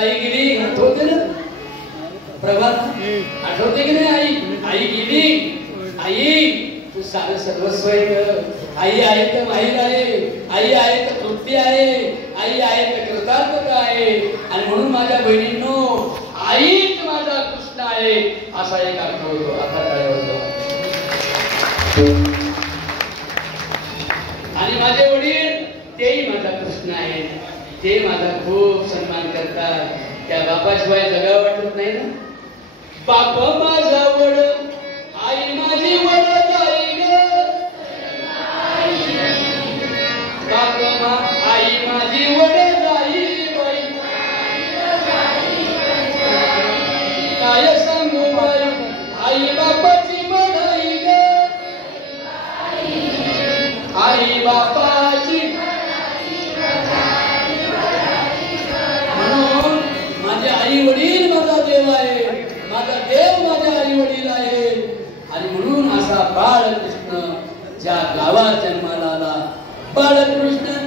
आई गेली आठवते ना प्रभात आठवते की नाही आई गेली आई तू सारं सर्वस्व आहे आई आहे तर माहीत आहे आई आहे तर तृप्ती आहे आई आहे तर कृतार्थता आहे आणि म्हणून माझ्या बहिणींनो आईच माझा कृष्ण आहे असा एक अर्थ होतो आता काय होतो आणि माझे वडील तेही माझा कृष्ण आहे ते माझा खूप सन्मान करतात त्या बापाशिवाय जगावं वाटत नाही ना बाप माझा वड आई माझी वडदाई ग बाप आई माझी वडदाई बाई काय सांगू बाई आई बापाची बढाई ग आई बापाची म्हणून माझे आई वडील माझा देव आहे माझा देव माझे आई वडील आहे आणि म्हणून असा बाळकृष्ण ज्या गावात जन्माला आला बाळकृष्ण